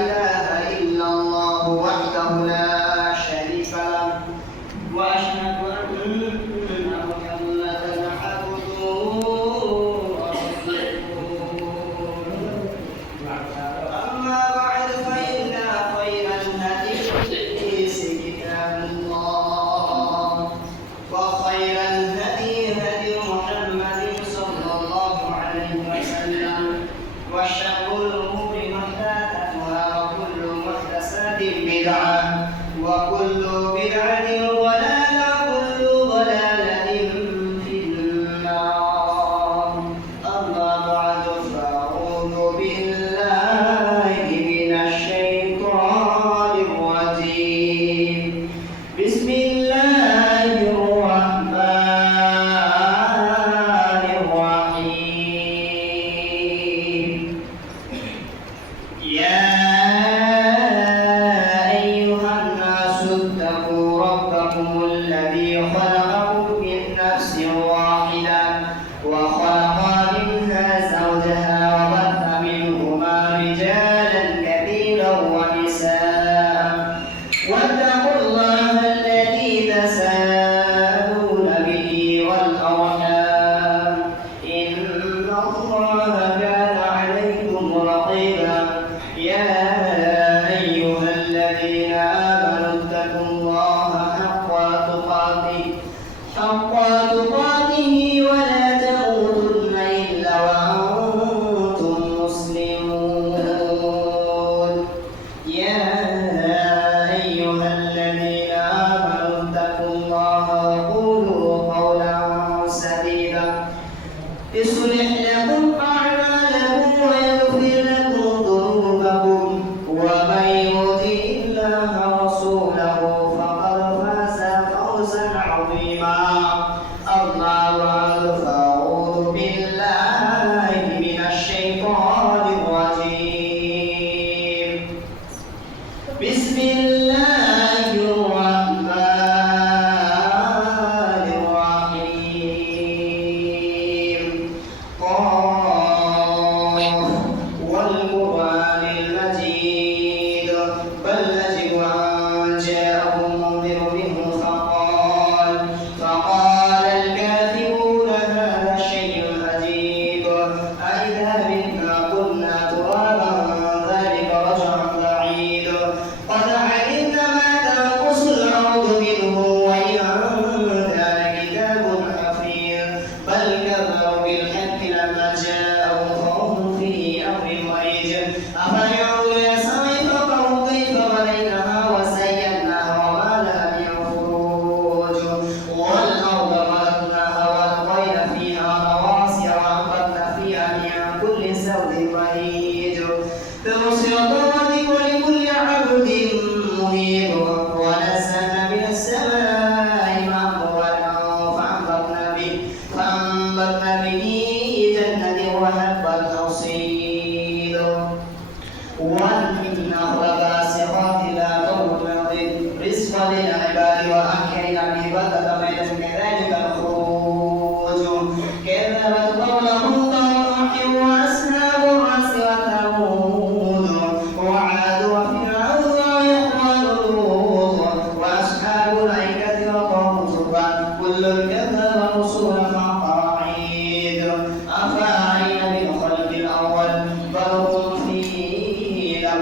إله إلا الله وحده لا شريك له وأشهد أن محمدا عبده ورسوله أما بعد فإن خير الحديث كتاب الله وخير الهدي هدي محمد صلى الله عليه وسلم وشر الأمور محدثاتها وكل محدثات بدعة وكل بدعة ضلالة وكل ضلالة في النار. أما بعد فأعوذ بالله من الشيطان الرجيم. بسم الله الرحمن الرحيم. يا أيها الناس اتقوا ربكم الذي خلقكم من نفس واحدة وخلق منها زوجها وبث منهما رجالا كثيرا ونساء واتقوا الله الذي تساءلون به والأرحام إن الله كان عليكم رقيبا. يا أيها الذين آمنوا اتقوا الله حق تقاته ولا تموتن إلا وأنتم مسلمون. يا أيها الذين آمنوا اتقوا الله وقولوا قولا سديدا يصلح لكم أعمالكم ويغفر لكم ذنوبكم ومن يطع الله ورسوله فقد فاز فوزا عظيما. أما بعد فأعوذ بالله من الشيطان الرجيم. بسم الله الرحمن الرحيم. قاف والقرآن المجيد بل نجد أن جاءهم منذر منهم فقال الكافرون هذا شيء عجيب أإذا متنا كنا ترابا ذلك رجع بعيد قد علمنا ما تنقص الأرض منهم وإن كان كتاب حفيظ بل كذبوا بالحق لما جاءهم فهم في أمر مريج أفيعود يسعي فقروا كيف بنيناها وزيناها وما لها من فروج والأرض مددناها وألقينا فيها رواسي وأنبتنا فيها من كل زوج بهيج تبصرة ولكل عبد منيب ونزلنا من السماء ماء فأنبتنا به جنة وحب الحصيد والنخل باسقات لا تغلق رزقا للعباد وأحيينا به بلدة ميتا كذلك الخروج كذبت قبلهم قوم نوح وأصحاب الرس وثمود وعاد وفرعون وإخوان لوط وأصحاب الأيكة وقوم تبع كل كذب الرسل فقاعد أفعين بالخلق الأول بل هم في لبس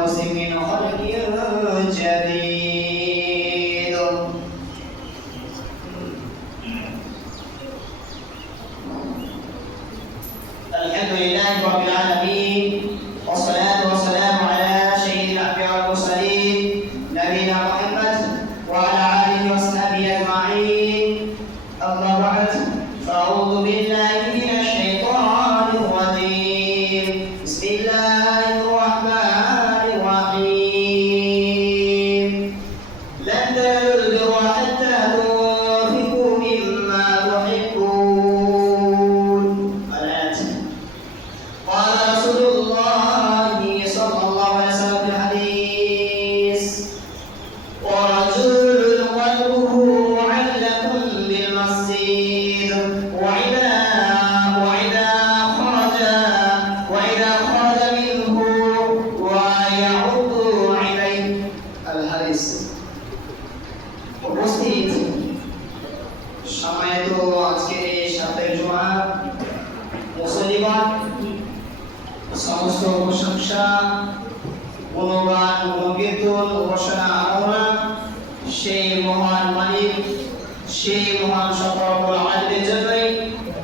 প্রশংসা, গুণগান, গুণকীর্তন, উপাসনা, আরাধনা সেই মহান মালিক, সেই মহান সকল আলিমের জন্যই,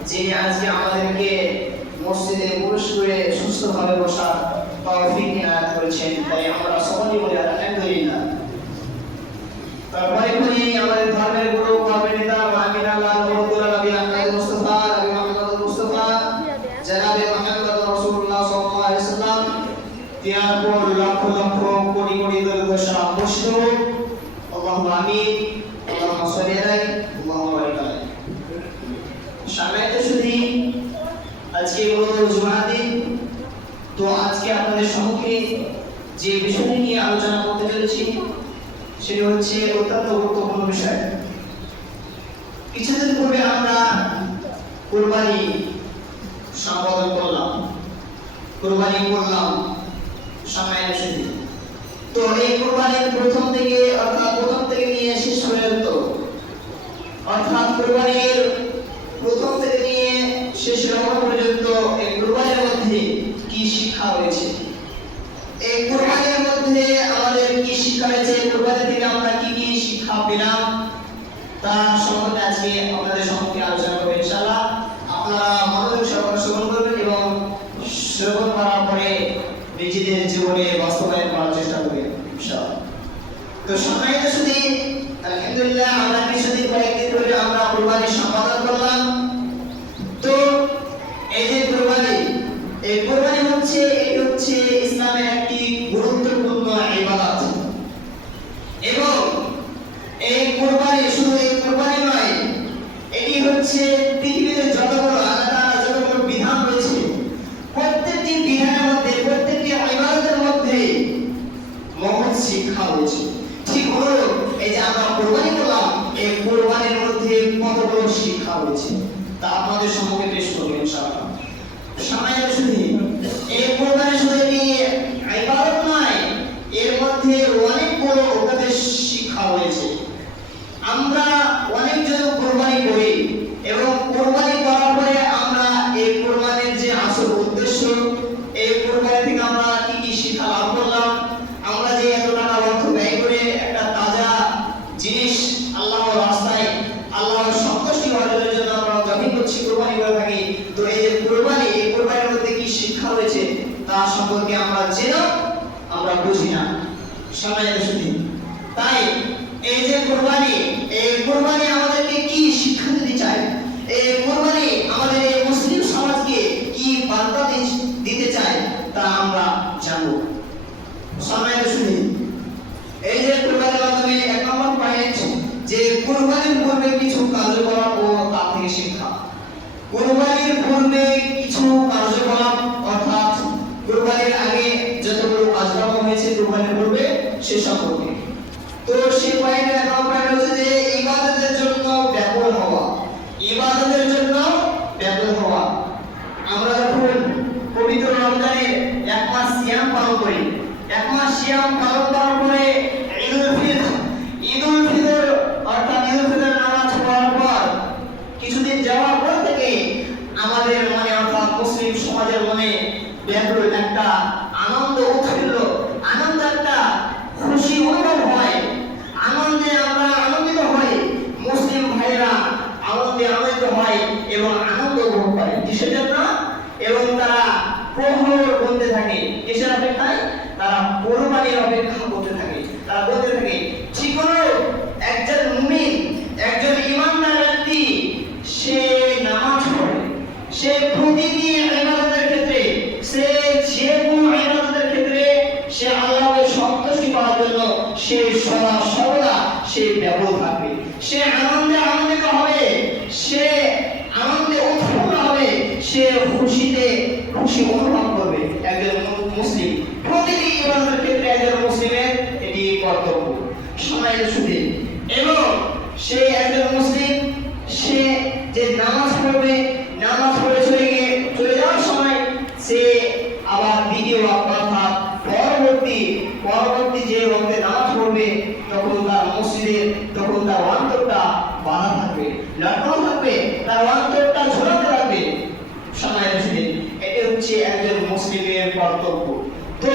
যিনি আজকে আমাদেরকে মসজিদে প্রবেশ করে সুস্থভাবে বসার তৌফিক ইনায়াত করেছেন। তাই আমরা সকলেই বলি আলহামদুলিল্লাহ। তারপরে বলি আমাদের ধর্মের গুরু, ধর্মের নেতা, আমিন আল্লাহ মুহাম্মদুর নবী আহমদ মুস্তাফা, নবী মুহাম্মদ মুস্তাফা জনাবে মুহাম্মদ রাসূলুল্লাহ সাল্লাল্লাহু আলাইহি ওয়াসাল্লাম, তিনার উপর লক্ষ লক্ষ কোটি কোটি দরুদ সালাম বর্ষিত হোক। আল্লাহুম্মা আমিন। আল্লাহুম্মা সাল্লি আলাইহি, আল্লাহুম্মা বারিক আলাইহি। সম্মানিত সুধী, আজকে হলো জুমার দিন। তো আজকে আপনাদের সম্মুখে যে বিষয় নিয়ে আলোচনা করতে চলেছি সেটি হচ্ছে অত্যন্ত গুরুত্বপূর্ণ বিষয়। কিছুদিন পূর্বে আমরা কুরবানি সম্পাদন করলাম, কুরবানি করলাম সম্মানিত সুধী। তো এই কুরবানির প্রথম থেকে নিয়ে শেষ পর্যন্ত, অর্থাৎ কুরবানির প্রথম থেকে নিয়ে শেষ হওয়া পর্যন্ত এই কুরবানির মধ্যে কি শিক্ষা রয়েছে, এই কুরবানির মধ্যে আমাদের কি শিক্ষা রয়েছে, কুরবানি থেকে আমরা কি কি শিক্ষা পেলাম, তা সম্পর্কে আজকে আপনাদের সম্মুখে আলোচনা করব ইনশাআল্লাহ। আপনারা মনোযোগ সহকারে শ্রবণ করবেন এবং শ্রবণ করার পরে নিজেদের জীবনে বাস্তবায়ন করার চেষ্টা করবেন ইনশাআল্লাহ। তো সম্মানিত সুধী, আলহামদুলিল্লাহ আমরা কিছুদিন কয়েকদিন ধরে আমরা কুরবানি সম্পাদন করলাম। তো এই যে কুরবানি, এই কুরবানি হচ্ছে ইসলামের একটি গুরুত্বপূর্ণ ইবাদত। এবং এই কুরবানি শুধু এই কুরবানি নয়, এটি হচ্ছে পৃথিবীতে যতগুলো আল্লাহ তাআলা যতগুলো বিধান রয়েছে, প্রত্যেকটি বিধানের মধ্যে, প্রত্যেকটি ইবাদতের মধ্যে মহৎ শিক্ষা রয়েছে। ঠিক হলো এই যে আমরা কুরবানি করলাম, এই কুরবানির মধ্যে কতগুলো শিক্ষা রয়েছে তা আপনাদের সম্মুখে পেশ করব ইনশাআল্লাহ। সম্মানিত সুধী, এই কুরবানি শুধু একটি ইবাদত নয়, এর মধ্যে অনেকগুলো উপদেশ শিক্ষা রয়েছে। আমরা অনেকজন কুরবানি করি এবং কুরবানি করার পরে আমরা এই কুরবানির যে আসল উদ্দেশ্য, এই কুরবানি থেকে আমরা কি কি শিক্ষা লাভ করলাম, আমরা যে এত টাকা অর্থ ব্যয় করে একটা তাজা জিনিস আল্লাহর রাস্তায় আল্লাহর সন্তুষ্টি অর্জনের জন্য আমরা জবাই করছি, কুরবানি করে থাকি। তো এই যে কুরবানি, এই কুরবানির মধ্যে কি শিক্ষা রয়েছে তা সম্পর্কে আমরা জেনেও আমরা বুঝি না সম্মানিত সুধী। তাই এই যে কুরবানি, এই কুরবানি আমাদেরকে কি শিক্ষা দিতে চায়, এই কুরবানি আমাদের এই মুসলিম সমাজকে কি বার্তা দিতে চায় তা আমরা জানব সম্মানিত সুধী। এই যে কুরবানির মাধ্যমে এক নম্বর পয়েন্ট, যে কুরবানির পূর্বে কিছু কার্যকলাপ ও তা থেকে শিক্ষা। কুরবানির পূর্বে কিছু কার্যকলাপ, অর্থাৎ কুরবানির আগে যতগুলো কাজকর্ম হয়েছে কুরবানির পূর্বে সে সম্পর্কে। তো সেই পয়েন্টে এক নম্বর পয়েন্ট হচ্ছে যে ইবাদতের জন্য ব্যাকুল হওয়া, ইবাদতের জন্য ব্যাকুল হওয়া। আমরা যখন পবিত্র রমজানের এক মাস সিয়াম পালন করি, এক মাস সিয়াম পালন করার পরে ঈদুল ফিতর অর্থাৎ ঈদুল ফিতর নামাজ পড়ার পর কিছুদিন যাওয়ার পর থেকে আমাদের মনে, অর্থাৎ মুসলিম সমাজের মনে ব্যাকুল একটা আনন্দ উৎফুল্ল, আনন্দ একটা খুশি অনুভব হয়, আনন্দে আমরা আনন্দিত হই, মুসলিম ভাইরা আনন্দে আনন্দিত হয় এবং আনন্দ উপভোগ করে। কিসের জন্য? এবং তারা প্রহর বলতে থাকে, কিসের অপেক্ষায়? তারা কুরবানির অপেক্ষা করতে থাকে। তারা বলতে থাকে ঠিক হলো একজন মুমিন, একজন ঈমানদার ব্যক্তি, সে নামাজ পড়ে, সে প্রতিদিন ইবাদতের ক্ষেত্রে, সে যে কোনো ইবাদতের ক্ষেত্রে সে আল্লাহকে সন্তুষ্টি করার জন্য সে সদা সর্বদা সে ব্যাকুল থাকবে, সে আনন্দে আনন্দিত হবে, সে আনন্দে উৎফুল্ল হবে, সে খুশিতে খুশি অনুভব করবে। একজন মুসলিম প্রতিদিন ইবাদতের ক্ষেত্রে একজন মুসলিমের এটি কর্তব্য সম্মানিত সুধী। এবং সে একজন মুসলিম, সে যে নামাজ পড়বে, নামাজ পড়ে চলে যাওয়ার সময় সে আবার দ্বিতীয় অর্থাৎ পরবর্তী যে ওয়াক্তে নামাজ পড়বে তখন তার মসজিদে, তখন তার অন্তরটা বাঁধা থাকবে, লটকানো থাকবে, তার অন্তরটা ঝোলাতে থাকবে সম্মানিত সুধী। এটি হচ্ছে একজন মুসলিমের কর্তব্য। তো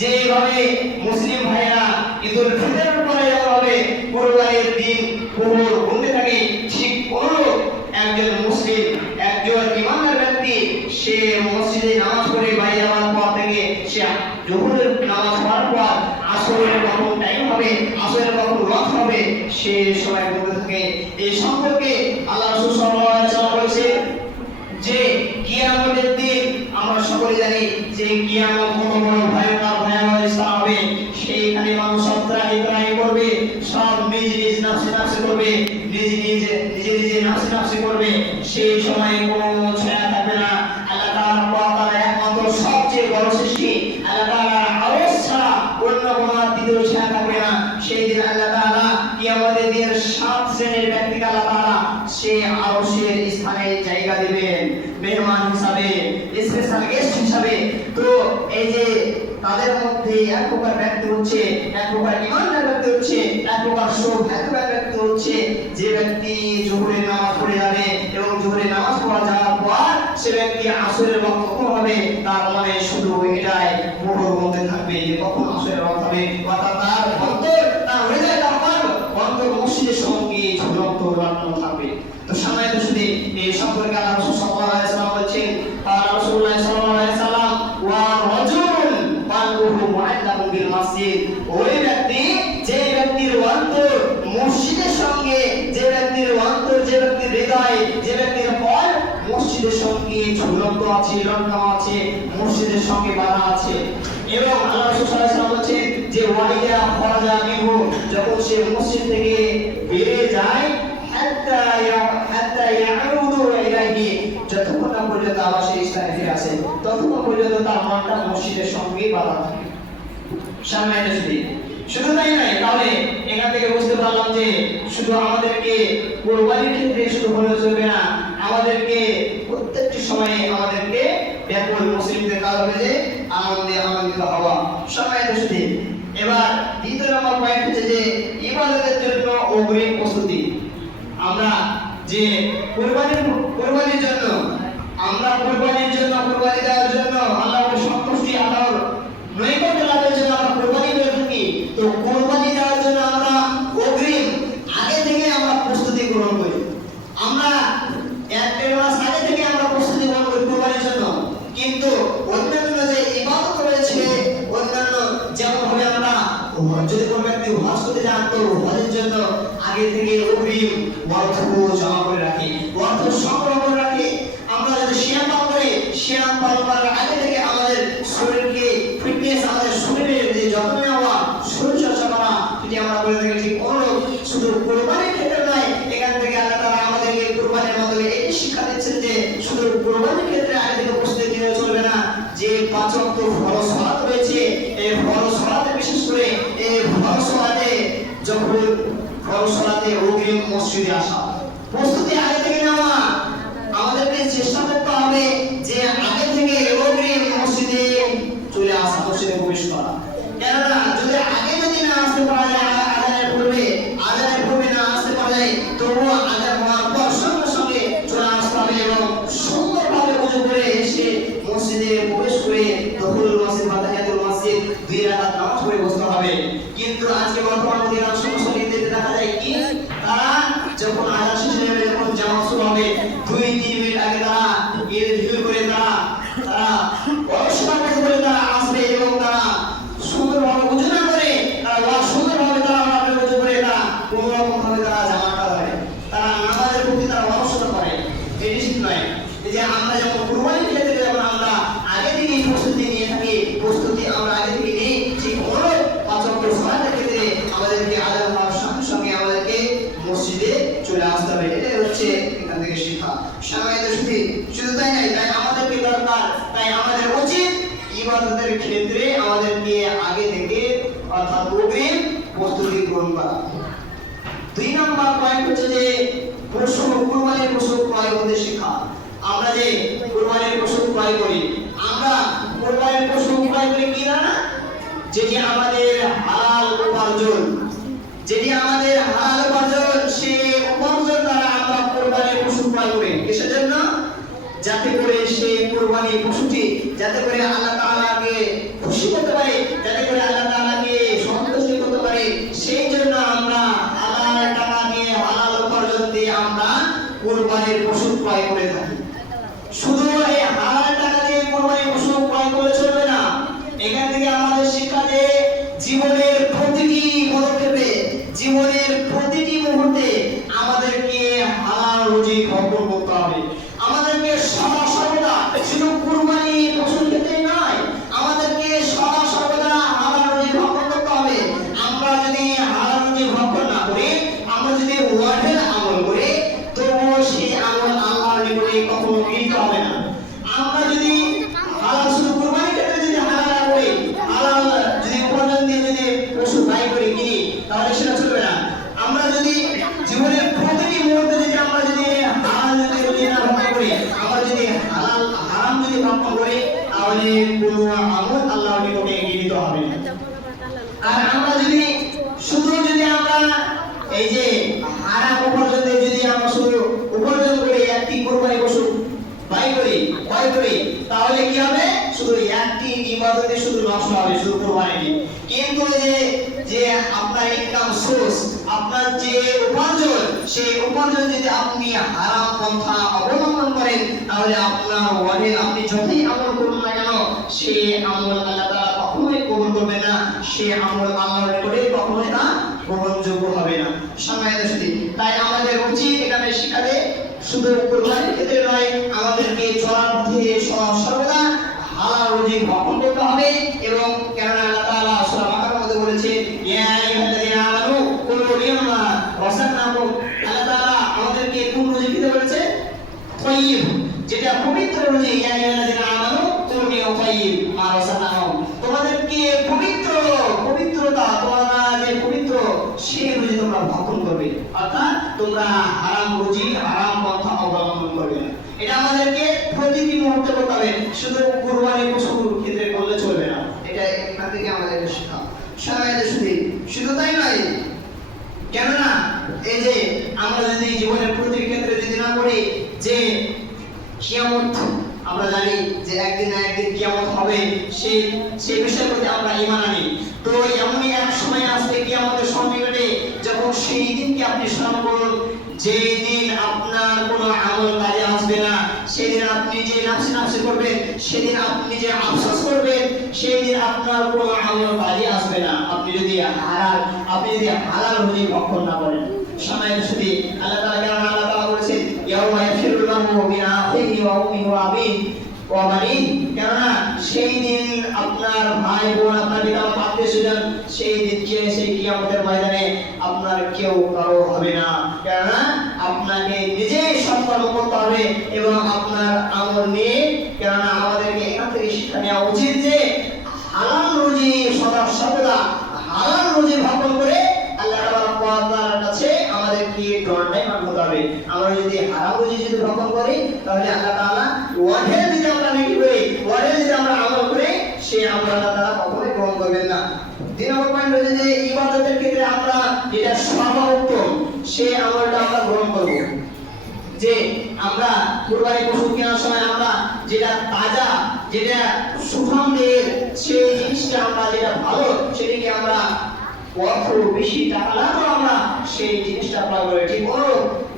যেভাবে মুসলিম ভাইরা ঈদুল ফিতরের পরে যেভাবে কুরবানির দিন প্রহর গুনতে থাকে, ঠিক অনুরূপ একজন মুসলিম, একজন ইমানদার ব্যক্তি সে মসজিদে নামাজ পড়ে বাইরে যাওয়ার পর থেকে সে জোহরের নামাজ পড়ার পর আসরের কখন টাইম হবে, আসরের কখন ওয়াক্ত হবে, সে সময় বলতে থাকে। এই সম্পর্কে আল্লাহ রাসূল সাল্লাল্লাহু আলাইহি ওয়াসাল্লাম বলেছেন যে কিয়ামতের দিন আমরা সকলে জানি যে কিয়ামত কত বড় ভয়াবহ স্থান হবে। সেইখানে মানুষ সব ত্রাহি করবে, সব নিজ নিজ নাফসে করবে, নিজে নাফসে করবে। সেই সময় কোনো ছায়া থাকবে না। আল্লাহ তাআলা একমাত্র সবচেয়ে বড় সৃষ্টি, আল্লাহ তাআলার আরশ ছাড়া অন্য কোনো দ্বিতীয় ছায়া থাকবে না। সেই দিন আল্লাহ তাআলা কিয়ামতের দিন 7 শ্রেণীর ব্যক্তিকে আল্লাহ তাআলা সেই আরশের স্থানে জায়গা দিবেন মেহমান হিসাবে, স্পেশাল গেস্ট হিসাবে। তো এই যে তাদের মধ্যে এক প্রকার ব্যক্তি হচ্ছে, এক প্রকার ইমানদার ব্যক্তি হচ্ছে, এক প্রকার সৌভাগ্যবান ব্যক্তি হচ্ছে যে ব্যক্তি জোহরের নামাজ পড়ে যাবে এবং জোহরের নামাজ পড়া যাওয়ার পর সে ব্যক্তি আসরের ওয়াক্ত কখন হবে তার মানে শুধু এটাই প্রহর মধ্যে থাকবে যে কখন আসরের ওয়াক্ত হবে। অর্থাৎ তার অন্তর, তার হৃদয়, তার অন্তর মসজিদের সঙ্গে ঝুলন্ত লাগানো থাকবে। তো সম্মানিত শুধু এই সম্পর্কে আল্লাহ রাসূল সাল্লাল্লাহু আলাইহি ওয়াসাল্লাম বলেছেন, রাসূলুল্লাহ সাল্লাল্লাহু আলাইহি ওয়াসাল্লাম ওয়া রাজুলুন বালুহু মুআল্লাকুন বিল মসজিদ, ওই ব্যক্তি যে ব্যক্তির অন্তর মসজিদের সঙ্গে, যে ব্যক্তির অন্তর, যে ব্যক্তির হৃদয়, যে ব্যক্তির কল মসজিদের সঙ্গে ঝুলন্ত আছে, লটকানো আছে, মসজিদের সঙ্গে বাঁধা আছে। এবং আল্লাহ রাসূল সাল্লাল্লাহু আলাইহি ওয়াসাল্লাম বলেছেন যে ওয়াইদা খরাজা মিনহু, যখন সে মসজিদ থেকে বেরিয়ে যায় হাত্তা ইয়াউদু ইলাইহি, যতক্ষণ না পর্যন্ত আবার সেই স্থানে ফিরে আসে ততক্ষণ পর্যন্ত তার মনটা মসজিদের সঙ্গে বাঁধা থাকে। সম্মানিত শুধু তাই নয়, তাহলে এখান থেকে বুঝতে পারলাম যে শুধু আমাদেরকে কুরবানির ক্ষেত্রে শুধু হলে চলবে না, আমাদেরকে প্রত্যেকটি সময়ে আমাদেরকে ব্যাপক মুসলিমদের কাজ হবে যে আনন্দিত হওয়া। সম্মানিত শুধু এবার দ্বিতীয় নম্বর পয়েন্ট হচ্ছে যে ইবাদতের জন্য অগ্রিম প্রস্তুতি। আমরা যে কুরবানির জন্য, আমরা কুরবানি দেওয়ার জন্য, আল্লাহর সন্তুষ্টি, আল্লাহর নৈকট্য লাভের জন্য আমরা কুরবানি করে থাকি। তো কুরবানি দেওয়ার জন্য আমরা অগ্রিম আগে থেকে আমরা প্রস্তুতি গ্রহণ করি। আমরা 1-1.5 মাস আগে থেকে আমরা প্রস্তুতি গ্রহণ করি কুরবানির জন্য। কিন্তু অন্যান্য যে ইবাদত রয়েছে, অন্যান্য যেমন হবে আমরা যদি কোনো ব্যক্তি হজ করতে যান তো হজের জন্য আগে থেকে অগ্রিম অর্থ জমা করে রাখি, অর্থ সংগ্রহ করে রাখি। আমরা যদি সিয়াম পালন করার আগে থেকে আমাদের শরীরকে ফিটনেস, আমাদের শরীরের যে যত্ন নেওয়া, শরীর চর্চা করা যদি আমরা করে থাকি, ঠিক অনুরূপ শুধু কুরবানির ক্ষেত্রে নয়, এখান থেকে আল্লাহ তাআলা আমাদেরকে কুরবানির মাধ্যমে এই শিক্ষা দিচ্ছেন যে শুধু কুরবানির ক্ষেত্রে আগে থেকে প্রস্তুতি নিয়ে চলবে না। যে 5 ওয়াক্ত ফরজ সালাত রয়েছে, এই ফরজ সালাতে বিশেষ করে এই ফরজ সালাতে যখন ফরজ সালাতে অগ্রিম মসজিদে আসা, প্রস্তুতি আগে থেকে নেওয়া। আমাদেরকে চেষ্টা করতে হবে যে আগে থেকে অগ্রিম মসজিদে চলে আসা, মসজিদে প্রবেশ করা। কেননা যদি না আসতে পারা যায়, আজানের পূর্বে না আসতে পারা যায়, তবুও আজান হওয়ার পর সঙ্গে সঙ্গে চলে আসতে হবে এবং সুন্দরভাবে ওযু করে এসে মসজিদে প্রবেশ করে দখলুল মসজিদ বা তাহিয়াতুল মসজিদ 2 রাকাত নামাজ পড়ে বসতে হবে। কিন্তু আজকে বর্তমান অধিকাংশ মুসল্লিদের দেখা যায় কি, তারা যখন আজান শেষ হয়ে যাবে, যখন জামাত শুরু হবে 2-3 মিনিট আগে তারা ভিড় করে তারা অলসতা করে তারা আসবে এবং তারা সুন্দরভাবে ওযু না করে, তারা সুন্দরভাবে তারা ওযু করে তারা কোনো রকম ভাবে তারা জামাতটা ধরে, তারা নামাজের প্রতি তারা অলসতা করে। এটি ঠিক নয়। এই যে আমরা যখন কুরবানির ক্ষেত্রে যখন আমরা আগে থেকে প্রস্তুতি নিয়ে থাকি, প্রস্তুতি আমরা আগে থেকে নিই, ঠিক অনুরূপ 5 ওয়াক্ত সালাতের ক্ষেত্রে আমাদেরকে আজান হওয়ার সঙ্গে সঙ্গে আমাদেরকে মসজিদে চলে আসতে হবে। এটাই হচ্ছে এখান থেকে শিক্ষা। সম্মানিত শুধু তাই নয়, তাই আমাদেরকে দরকার, তাই আমাদের উচিত ইবাদতের ক্ষেত্রে আমাদেরকে আগে থেকে অর্থাৎ অগ্রিম প্রস্তুতি গ্রহণ করা। 2 নম্বর পয়েন্ট হচ্ছে যে কুরবানির পশু ক্রয় করতে শিক্ষা। আমরা যে কুরবানির পশু ক্রয় করি, আমরা কুরবানির পশু ক্রয় করি কি না, যেটি আমাদের হালাল উপার্জন, যেটি আমাদের হালাল উপার্জন, সেই উপার্জন দ্বারা আমরা কুরবানির পশু ক্রয় করি। কিসের জন্য? যাতে করে সেই কুরবানির পশুটি যাতে করে আল্লাহ তাআলাকে খুশি করতে পারে, আমাদের শিক্ষা যে জীবনের প্রতিটি পদক্ষেপে, জীবনের প্রতিটি মুহূর্তে আমাদেরকে হালাল রুজি ভক্ষণ করতে হবে। আমাদেরকে সদা সর্বদা শুধু কুরবানি পশুর ক্ষেত্রে নয়, আমাদেরকে সদা সর্বদা হালাল রুজি ভক্ষণ করতে হবে। আমরা যদি হালাল রুজি ভক্ষণ না করি, আমরা যদি ওয়াজের আমল করি, তবুও সেই আমল আল্লাহর নিকটে কখনো গৃহীত হবে না। আমরা যদি হালাল শুধু কুরবানির ক্ষেত্রে যদি হালাল না করি, হালাল যদি উপার্জন দিয়ে যদি পশু বাই করে কিনি, তাহলে সেটা চলবে না। আমরা যদি জীবনের প্রতিটি মুহূর্তে যদি আমরা যদি হালাল যদি না ভক্ষণ করি, আমরা যদি হালাল হারাম যদি ভক্ষণ করি, তাহলে কোনো আমল আল্লাহর নিকটে গৃহীত হবে না। আর আমরা যদি শুধু যদি আমরা এই যে হারাম উপার্জন দিয়ে যদি আমরা শুধু উপার্জন করে একটি কুরবানি পশু বাই করি, ক্রয় করি, তাহলে কি হবে? শুধু একটি ইবাদতে শুধু নষ্ট হবে, শুধু কুরবানি। কিন্তু যে আপনার ইনকাম সোর্স, আপনার যে উপার্জন, সেই উপার্জন যদি আপনি হারাম পন্থা অবলম্বন করেন, তাহলে আপনার ওয়াজে আপনি যতই আমল করুন না কেন, সেই আমল আল্লাহ তাআলা কখনোই কবুল করবে না। সেই আমল আল্লাহর নিকটে কখনোই তা গ্রহণযোগ্য হবে না। সম্মানিত সুধী, তাই আমাদের উচিত এখানে শিখাতে শুধু কুরবানির ক্ষেত্রে নয়, আমাদেরকে চলার পথে সর্বদা হালাল রুজি ভক্ষণ করতে হবে। এবং কেননা আল্লাহ তাআলা সূরা বাকারার মধ্যে বলেছে, ইয়া আইয়ুহাল্লাযীনা আমানু কুলু মিম্মা রাযাকনাকুম। আল্লাহ তাআলা আমাদেরকে কোন রুজি খেতে বলেছে? তাইয়্যিব, যেটা পবিত্র রুজি। ইয়া আইয়ুহাল্লাযীনা আমানু কুলু মিম্মা তাইয়্যিব মা রাযাকনাকুম। তোমাদেরকে পবিত্রতা, তোমরা যে পবিত্র সেই রুজি তোমরা ভক্ষণ করবে, অর্থাৎ তোমরা হারাম রুজি, হারাম পন্থা অবলম্বন করবে না। এটা আমাদেরকে প্রতিটি মুহূর্তে করতে হবে, শুধু কুরবানি পশুর ক্ষেত্রে করলে চলবে না। এটা এখান থেকে আমাদেরকে শেখা। শুধু তাই নয়, কেননা এই যে আমরা যদি জীবনের প্রতিটি ক্ষেত্রে যদি না করি যে কিয়ামত, আমরা জানি যে একদিন না একদিন কিয়ামত হবে, সেই বিষয়ের প্রতি আমরা ঈমান আনি। তো এমনই এক সময় আসবে কিয়ামতের সন্নিকটে, যখন সেই দিনকে আপনি স্মরণ করুন, যে দিন আপনার কোনো আমল কাজে আসবে না, সেদিন আপনি যে নাফসি করবেন, সেদিন আপনি যে আফসোস করবেন, সেই দিন আপনার কোনো আমল কাজে আসবে না, আপনি যদি হালাল রুজি ভক্ষণ না করেন। সম্মানিত সুধী, আল্লাহ তাআলা বলেছেন, ইয়াউমা ইয়াফিরুল মারউ মিন আখিহি ওয়া উম্মিহি ওয়া আবিহি ওয়া বানিহি। কেননা সেই দিন আপনার ভাই বোন, আপনার পিতা-মাতা, আত্মীয়-স্বজন, সেই কিয়ামতের ময়দানে আপনার কেউ কারো হবে না। কেননা আপনাকে নিজেই সৎকর্ম করতে হবে এবং আপনার আমল নিয়ে, কেননা আমাদেরকে এখান থেকে শিক্ষা নেওয়া উচিত যে হালাল রুজি সর্বদা হালাল রুজি ভক্ষণ করে আল্লাহ তাআলার কাছে আমাদেরকে দণ্ডায়মান হতে হবে। আমরা যদি হারাম রুজি যদি ভক্ষণ করি, তাহলে আল্লাহ তাআলা ওয়াজে যদি আমরা নেকি করি, ওয়াজে যদি আমরা আমল করি, সেই আমল আল্লাহ তাআলা কখনোই গ্রহণ করবেন না। 3 নম্বর পয়েন্ট হচ্ছে যে ইবাদতের ক্ষেত্রে আমরা যেটা সর্বোত্তম, সেই আমলটা আমরা গ্রহণ করব। যে আমরা কুরবানি পশু কেনার সময় আমরা যেটা তাজা, যেটা সুগন্ধের, সেই জিনিসটা আমরা যেটা ভালো, সেটাকে আমরা অর্থ বেশি টাকা লাগলেও আমরা সেই জিনিসটা ক্রয় করে। ঠিক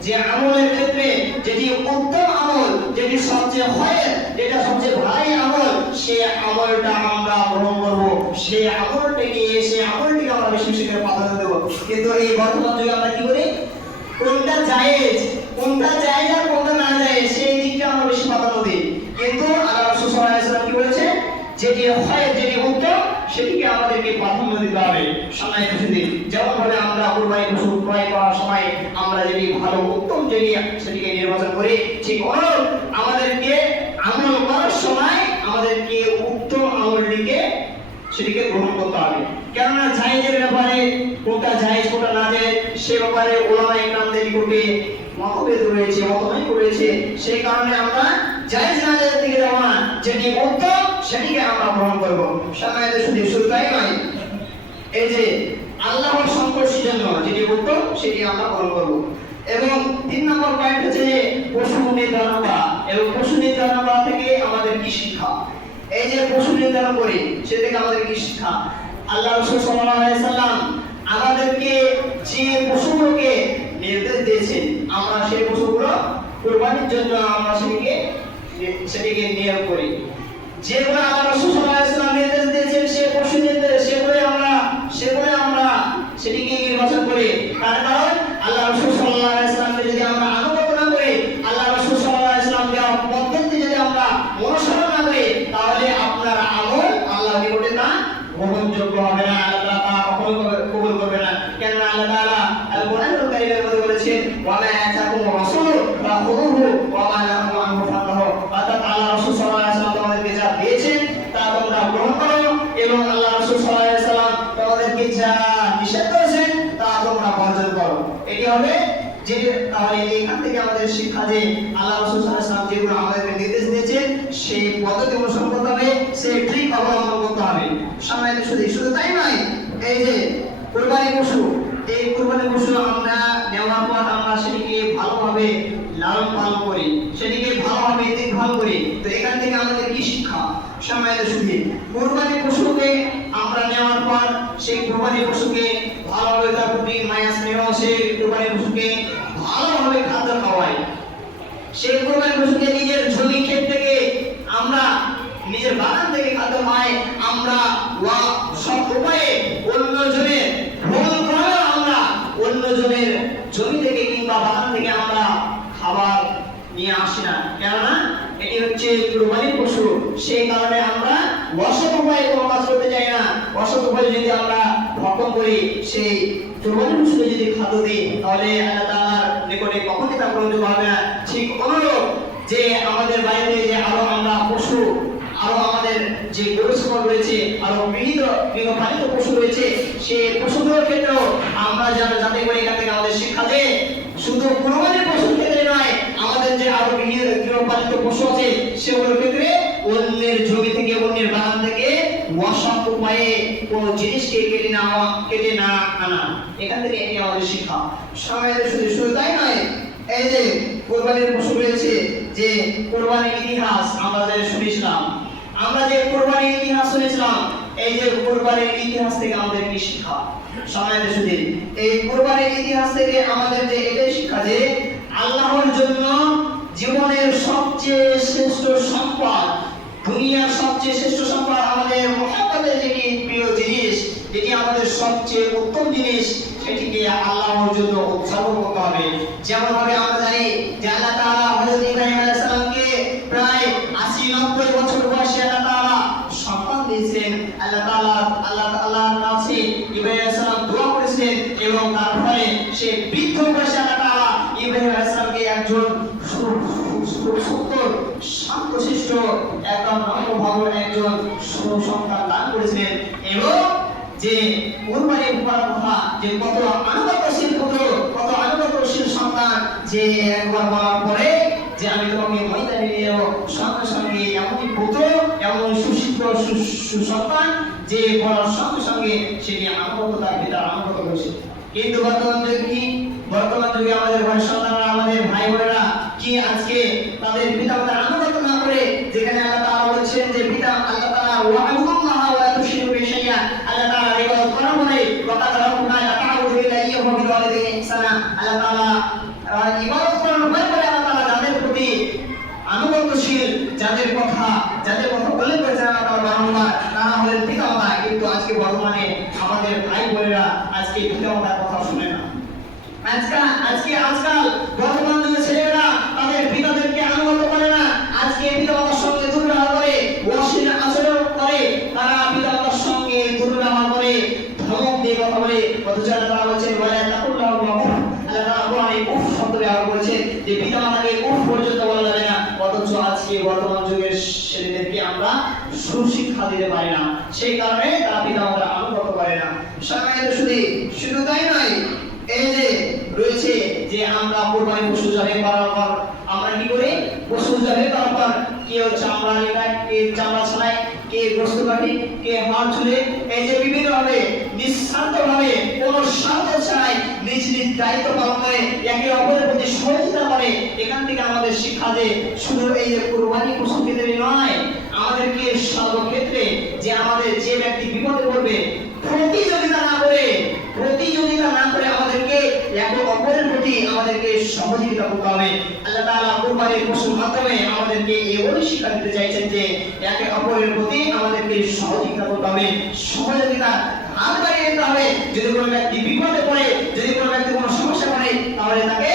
যে আমলের ক্ষেত্রে যেটি উত্তম আমল, যেটি সবচেয়ে খয়ের, যেটা সবচেয়ে ভালো আমল, সেই আমলটা আমরা গ্রহণ করব, সেই আমলটিকে আমরা বেশি বেশি করে প্রাধান্য দেব। কিন্তু এই বর্তমান যুগে আমরা কি করি? কোনটা জায়েজ আর কোনটা না জায়েজ, সেই দিকটা আমরা বেশি প্রাধান্য দিই। কিন্তু আল্লাহ রাসূল সাল্লাল্লাহু আলাইহি ওয়াসাল্লাম কি বলেছে? যেটি খয়ের, যেটি উত্তম, সেটিকে আমাদেরকে প্রাধান্য দিতে হবে। সম্মানিত সুধী, যেমন ভাবে আমরা কুরবানি পশু ক্রয় করার সময় আমরা যেটি ভালো উত্তম সেটিকে নির্বাচন করি, ঠিক আমাদেরকে আমল করার সময় আমাদেরকে উত্তম আমলটিকে সেটিকে গ্রহণ করতে হবে। কেননা জায়েজের ব্যাপারে কোনটা জায়েজ কোনটা না জায়েজ, সে ব্যাপারে উলামায়ে কেরামদের নিকটে মতভেদ রয়েছে। সেই কারণে আমরা জায়েজ না জায়েজের দিকে যাব না, যেটি উত্তম সেটিকে আমরা গ্রহণ করব। সম্মানিত সুধী, শুধু তাই নয়, এই যে আল্লাহর সন্তুষ্টির জন্য যেটি উত্তম সেটি আমরা গ্রহণ করব। এবং 3 নম্বর পয়েন্ট হচ্ছে যে পশু নির্ধারণ করা। এবং পশু নির্ধারণ করা থেকে আমাদের কি শিক্ষা? এই যে পশু নির্ধারণ করি, সে থেকে আমাদের কি শিক্ষা? আল্লাহ রাসূল সাল্লাল্লাহু আলাইহি সাল্লাম আমাদেরকে যে পশুগুলোকে নির্দেশ দিয়েছেন, আমরা সেই পশুগুলো কুরবানির জন্য আমরা সেটিকে নিয়োগ করি। যেগুলো আল্লাহ রাসূল সাল্লাল্লাহু আলাইহি সাল্লাম নির্দেশ দিয়েছেন, সেই সেগুলো আমরা সেটিকে নির্বাচন করি। তার কারণ আল্লাহ রাসূল সাল্লাল্লাহু আলাইহি ওয়াসাল্লামকে যদি আমরা আনুগত্য না করি, আল্লাহ রাসূল সাল্লাল্লাহু আলাইহি ওয়াসাল্লাম দেওয়া পদ্ধতি যদি আমরা অনুসরণ না করি, তাহলে আপনার আমল আল্লাহর নিকটে তা গ্রহণযোগ্য হবে না, আল্লাহ তাআলা কখনো কবুল করবে না। কেন আল্লাহ তাআলা আল কোরআনুল কারীমের মধ্যে বলেছেন, ওয়া মা আতাকুমুর রাসূল ফাখুযুহু ওয়া মা নাহাকুম আনহু ফান্তাহু। অর্থাৎ আল্লাহ রাসূল সাল্লাল্লাহু আলাইহি ওয়াসাল্লাম তোমাদেরকে যা দিয়েছেন তা তোমরা গ্রহণ করো, এবং আল্লাহ রাসূল সাল্লাল্লাহু আলাইহি ওয়াসাল্লাম তোমাদেরকে যা নিষেধ করেছেন তা তোমরা বর্জন করো। এটি হবে যে, তাহলে এখান থেকে আমাদের শিক্ষা যে আল্লাহ রাসূল সাল্লাল্লাহু আলাইহি ওয়াসাল্লাম যেগুলো আমাদেরকে নির্দেশ দিয়েছেন সেই পদ্ধতি অনুসরণ করতে হবে, সেই ট্রিক অবলম্বন করতে হবে। সম্মানিত শুধু তাই নয়, এই যে কুরবানি পশু, এই কুরবানি পশু আমরা নেওয়ার পর আমরা সেটিকে ভালোভাবে লালন পালন করি, সেটিকে ভালোভাবে দেখভাল করি। তো এখান থেকে আমাদের কি শিক্ষা? সম্মানিত শুধু কুরবানি পশুকে আমরা নেওয়ার পর সেই কুরবানি পশুকে ভালোভাবে তার প্রতি মায়া স্নেহ, সেই কুরবানি পশুকে ভালোভাবে খাদ্য খাওয়াই, সেই কুরবানি পশুকে নিজের জমি ক্ষেত থেকে আমরা নিজের বাগান থেকে খাদ্য খাই, আমরা সব উপায়ে অন্যজনের ভুল করে আমরা অন্যজনের জমি থেকে কিংবা বাগান থেকে আমরা খাবার নিয়ে আসি না, কেননা এটি হচ্ছে কুরবানির পশু। সেই কারণে আমরা অসৎ উপায়ে কোনো কাজ করতে চাই না। অসৎ উপায়ে যদি আমরা ভক্ষণ করি, সেই কুরবানির পশুকে যদি খাদ্য দিই, তাহলে আল্লাহ তাআলার নিকটে কখনোই তা গ্রহণযোগ্য হবে না। ঠিক অনুরূপ যে আমাদের বাড়িতে যে আরো আমরা পশু, আরো আমাদের যে গরু ছাগল রয়েছে, আরো গৃহপালিত পশু রয়েছে, সেই পশুগুলোর ক্ষেত্রেও আমরা যাতে করে এখান থেকে আমাদের শিক্ষা দেয়, শুধু কুরবানির পশুর ক্ষেত্রে নয়, আমাদের যে আরো গৃহপালিত পশু আছে সেগুলোর ক্ষেত্রে অন্যের জমি থেকে, অন্যের বাগান থেকে অসৎ উপায়ে কোন জিনিসকে কেটে না আনা, এখান থেকে এটি আমাদের শিক্ষা। সম্মানিত শুধু তাই নয়, এই যে কুরবানির পশু রয়েছে, যে কুরবানির ইতিহাস আমরা যে শুনেছিলাম, এই যে কুরবানির ইতিহাস থেকে আমাদের কি শিক্ষা? সম্মানিত শুধু এই কুরবানির ইতিহাস থেকে আমাদের যে এটাই শিক্ষা যে আল্লাহর জন্য জীবনের সবচেয়ে শ্রেষ্ঠ সম্পদ, দুনিয়ার সবচেয়ে শ্রেষ্ঠ সম্পদ আমাদের মুহাম্মদের যেটি প্রিয় জিনিস, যেটি আমাদের সবচেয়ে উত্তম জিনিস, সেটিকে আল্লাহর জন্য উৎসর্গ করতে হবে। যেমন ভাবে আমরা জানি যে আল্লাহ তাআলা হযরত ইব্রাহিম আলাইহিস সালামকে প্রায় 80-90 বছর বয়সে আল্লাহ তাআলা সন্তান দিয়েছেন। আল্লাহ তাআলার কাছে ইব্রাহিম আলাইহিস সালাম দোয়া করেছিলেন, এবং তারপরে সে বৃদ্ধ বয়সে আল্লাহ তাআলা ইব্রাহিম আলাইহিস সালামকে একজন সুন্দর শান্তশিষ্ট একদম নম্রভাব একজন সুসন্তান দান করেছিলেন। এবং যে কুরবানির কথা, যে কত আনুগত্যশীল পুত্র, কত আনুগত্যশীল সন্তান, যে একবার বলার পরে যে আমি তোমাকে ময়দানে নিয়ে যাব, সঙ্গে সঙ্গে এমনই পুত্র, এমন সুশিষ্ট সুসন্তান, যে বলার সঙ্গে সঙ্গে সেটি আনুগত্য, তার পিতার আনুগত্য করেছে। কিন্তু বর্তমান যুগে আমাদের ভাই সন্তানরা, আমাদের ভাই বোনেরা কি আজকে তাদের পিতামাতার আনুগত্য না করে, যেখানে আল্লাহ তাআলা বলেছেন যে আল্লাহ তাআলা ওয়া'বুদুল্লাহ ওয়া লা তুশরিকু বিহি শাইআ, আল্লাহ তাআলা ইবাদত করা মানে ওয়াকাদ রাব্বুকা লা তা'বুদু ইল্লা ইয়্যাহু ওয়া বিল ওয়ালিদাইনি ইহসানা। আল্লাহ তাআলা ইবাদত করার পরে আল্লাহ তাআলা যাদের প্রতি আনুগত্যশীল, যাদের কথা উল্লেখ করেছেন আল্লাহ তাআলা বারংবার, তারা হলেন পিতামাতা। কিন্তু আজকে বর্তমানে আমাদের ভাই বোনেরা আজকে পিতামাতার কথা শুনে না। আজকাল বর্তমান যুগের ছেলেরা তাদের পিতাদেরকে আনুগত্য করে না। আজকে পিতামাতার সঙ্গে দুর্ব্যবহার করে, অশ্লীল আচরণ করে, তারা পিতামাতার সঙ্গে দুর্ব্যবহার করে, ধমক দিয়ে কথা বলে। অথচ আল্লাহ তাআলা বলেছেন ওয়ালা তাকুল্লাহু উফ, আল্লাহ তাআলা কোরআনে উফ শব্দ ব্যবহার করেছেন, যে পিতামাতাকে উফ পর্যন্ত বলা যাবে না। অথচ আজকে বর্তমান যুগের ছেলেদেরকে আমরা সুশিক্ষা দিতে পারি না, সেই কারণে তারা পিতামাতার আনুগত্য করে না। সম্মানিত শুধু তাই নয়, এই যে রয়েছে যে আমরা কুরবানি পশু জবাই করার পর আমরা কি করি? পশু জবাই করার পর কেউ চামড়া লাগায়, কে চামড়া ছাড়ায়, কে গোশত কাটে, কে হাড় ছুলে, এই যে বিভিন্ন ভাবে নিঃস্বার্থভাবে কোনো স্বার্থ ছাড়াই নিজ দায়িত্ব পালন করে, একে অপরের প্রতি সহযোগিতা করে। এখান থেকে আমাদের শিক্ষা যে শুধু এই যে কুরবানি পশু ক্ষেত্রে নয়, আমাদেরকে সর্বক্ষেত্রে যে আমাদের যে ব্যক্তি বিপদে পড়বে, প্রতিযোগিতা না করে আমাদেরকে একে অপরের প্রতি আমাদের আমাদেরকে সহযোগিতা করতে হবে। আল্লাহ তাআলা কুরবানির পশুর মাধ্যমে আমাদেরকে এই শিক্ষা দিতে চাইছেন যে একে অপরের প্রতি আমাদেরকে সহযোগিতা করতে হবে, সহযোগিতা হাত বাড়িয়ে দিতে হবে। যদি কোনো ব্যক্তি বিপদে পড়ে, যদি কোনো ব্যক্তি কোনো সমস্যা পড়ে, তাহলে তাকে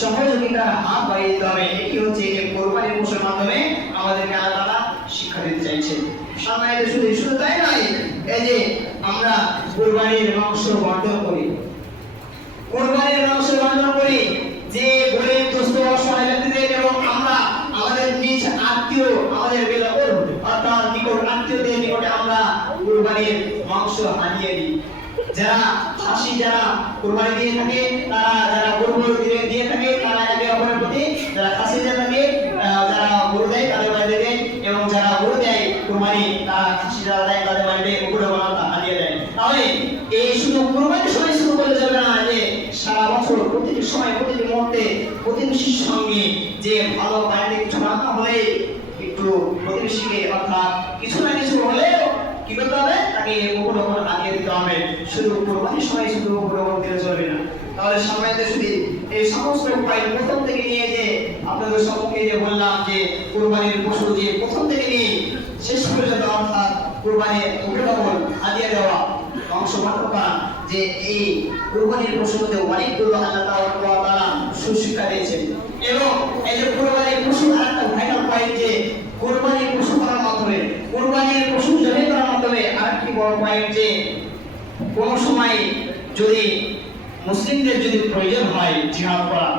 সহযোগিতার হাত বাড়িয়ে দিতে হবে। এটি হচ্ছে এই কুরবানির পশুর মাধ্যমে আমাদেরকে আল্লাহ তাআলা শিক্ষা দিতে চাইছেন। সম্মানিত শুধু তাই নয়, এই যে আমরা কুরবানির মাংস বন্টন করি, কুরবানির মাংস বন্টন করি যে গরিব দুস্থ অসহায় ব্যক্তিদের, এবং আমরা আমাদের নিজ আত্মীয়, আমাদের অর্থাৎ নিকট আত্মীয়দের নিকটে আমরা কুরবানির মাংস হারিয়ে দিই। যারা খাসি যারা কুরবানি দিয়ে থাকে, তারা যারা গরু দিয়ে থাকে, তারা একে অপরের প্রতি, যারা খাসি দিয়ে থাকে, যারা গরু দেয় তাদের বাড়িতে দেয়, এবং যারা গরু দেয় কুরবানি, তারা খাসি যারা দেয় তাদের বাড়িতে উপরে বানাটা হারিয়ে দেয়। তাহলে এই শুধু কুরবানির সময় শুরু করলে যাবে না, যে সারা বছর প্রতিটি সময় প্রতিটি মুহূর্তে প্রতিবেশীর সঙ্গে যে ভালো বাড়িতে কিছু রান্না হলে একটু প্রতিবেশীকে, অর্থাৎ কিছু না কিছু হলে কি করতে হবে, তাকে উপলক্ষণ আনিয়ে দিতে হবে। শুধু কুরবানির সময় শুধু উপলক্ষণ দিলে চলবে না। তাহলে সম্মানিত শুধু এই সমস্ত উপায় প্রথম থেকে নিয়ে যে আপনাদের সম্মুখে যে বললাম যে কুরবানির পশু যে প্রথম থেকে নিয়ে শেষ পর্যন্ত, অর্থাৎ কুরবানির উপলক্ষণ হাদিয়া দেওয়া, অংশ বন্টন করা, যে এই কুরবানির পশুর মধ্যে অনেকগুলো আল্লাহ তাআলা সুশিক্ষা দিয়েছেন। এবং এই যে কুরবানির পশু আরেকটা ভাইটাল পয়েন্ট, যে কুরবানির পশু করার মাধ্যমে, কুরবানির পশু জবাই করার মাধ্যমে আরেকটি বড় পয়েন্ট, যে কোন সময় যদি মুসলিমদের যদি প্রয়োজন হয় জিহাদ করা,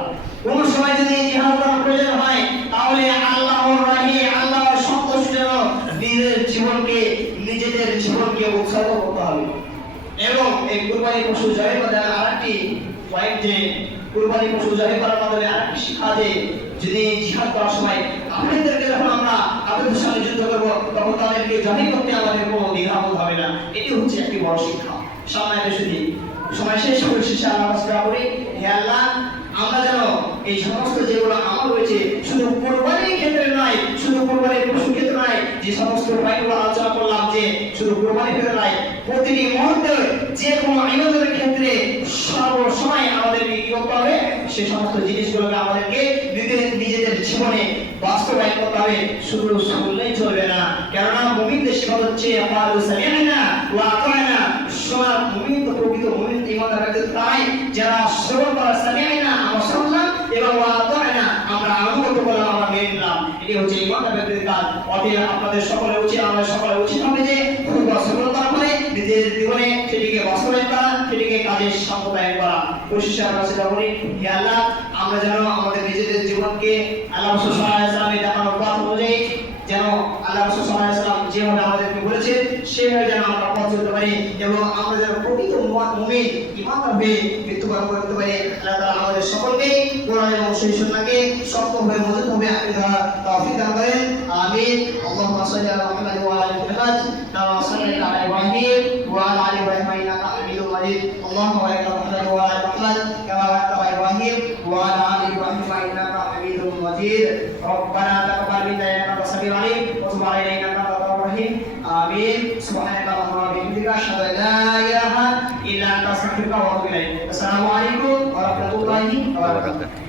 কোন সময় যদি জিহাদ করার প্রয়োজন হয়, তাহলে আল্লাহর রাহে, আল্লাহর সন্তুষ্টির জন্য নিজেদের জীবনকে উৎসর্গ করতে হবে। এবং এই কুরবানি পশু জবাই করার আরেকটি পয়েন্ট, যে কুরবানি পশু জবাই করার মাধ্যমে আরেকটি শিক্ষা, যে যদি জিহাদ করার সময় আপনাদেরকে যখন আমরা আপনাদের সঙ্গে যুদ্ধ করবো, তখন তাদেরকে জবাই করতে আমাদের কোনো দ্বিধাবোধ হবে না। এটি হচ্ছে একটি বড় শিক্ষা। সম্মানিত শুধু সময় শেষ করে শেষে আল্লাহ রাস্তা করি, হে আল্লাহ, আমরা যেন এই সমস্ত যেগুলো আমল রয়েছে শুধু কুরবানির ক্ষেত্রে নয়, শুধু কুরবানির পশুর ক্ষেত্রে নয়, যে সমস্ত উপায়গুলো আলোচনা করলাম, যে শুধু কুরবানির ক্ষেত্রে নয়, প্রতিটি মুহূর্তে যে কোনো ইবাদতের ক্ষেত্রে সর্বসময় আমাদেরকে কি করতে হবে, সে সমস্ত জিনিসগুলোকে আমাদেরকে নিজেদের জীবনে বাস্তবায়ন করতে হবে। শুধু শুনলেই চলবে না, কেননা মুমিনদের সিফাত হচ্ছে ক্বালু সামি'না ওয়া আতা'না। সোনার মুমিন তো প্রকৃত মুমিন ইমানদার ব্যক্তি তাই যারা শ্রবণ করে, সামি'না আমরা শুনলাম, এবং ওয়া আতা'না আমরা আনুগত্য করলাম, আমরা মেনে নিলাম। এটি হচ্ছে ইমানদার ব্যক্তির কাজ। অতএব আপনাদের সকলের উচিত, আমাদের সকলের উচিত হবে যে খুতবা শ্রবণ করার পরে নিজের জীবনে সেটিকে বাস্তবায়ন করা, সেটিকে কাজে সম্প্রদায় করা। পরিশেষে আমরা সেটা বলি, হে আল্লাহ, আমরা যেন আমাদের নিজেদের জীবনকে আল্লাহ রাসূল সাল্লাল্লাহু আলাইহি ওয়াসাল্লামের দেখানো পথ অনুযায়ী, যেন আল্লাহ রাসূল সাল্লাল্লাহু আলাইহি ওয়াসাল্লাম যেভাবে আমাদেরকে বলেছেন সেভাবে যেন আমরা পথ চলতে পারি, এবং আমরা যেন প্রকৃত মুমিন ইমানদার হয়ে মৃত্যুবরণ করতে পারি। আল্লাহ তাআলা আমাদের সকলকে কোরআন এবং সহিহ সুন্নাহকে শক্তভাবে মজবুতভাবে আঁকড়ে ধরার তৌফিক দান করেন। আমিন। আল্লাহুম্মা সাল্লি আলা মুহাম্মাদ ওয়া আলা আলি মুহাম্মাদ কামা সাল্লাইতা আলা ইব্রাহিম ওয়া আলা আলি ইব্রাহিম ইন্নাকা হামিদুম মাজিদ। আল্লাহুম্মা বারিক আলা মুহাম্মাদ ওয়া আলা আলি মুহাম্মাদ কামা বারাকতা আলা ইব্রাহিম ওয়া আলা আলি ইব্রাহিম ইন্নাকা হামিদুম মাজিদ। রব্বানা তাকাব্বাল মিন্না ইন্নাকা আনতাস সামিউল আলিম ওয়া তুব আলাইনা ইন্নাকা আনতাত তাওয়াবুর রহিম। আমিন। সুবহানাকা আল্লাহুম্মা ওয়া বিহামদিকা আশহাদু আন লা ইলাহা ইল্লা আনতা আস্তাগফিরুকা ওয়া আতুবু ইলাইক। আসসালামু আলাইকুম ওয়া রাহমাতুল্লাহি ওয়া বারাকাতুহু।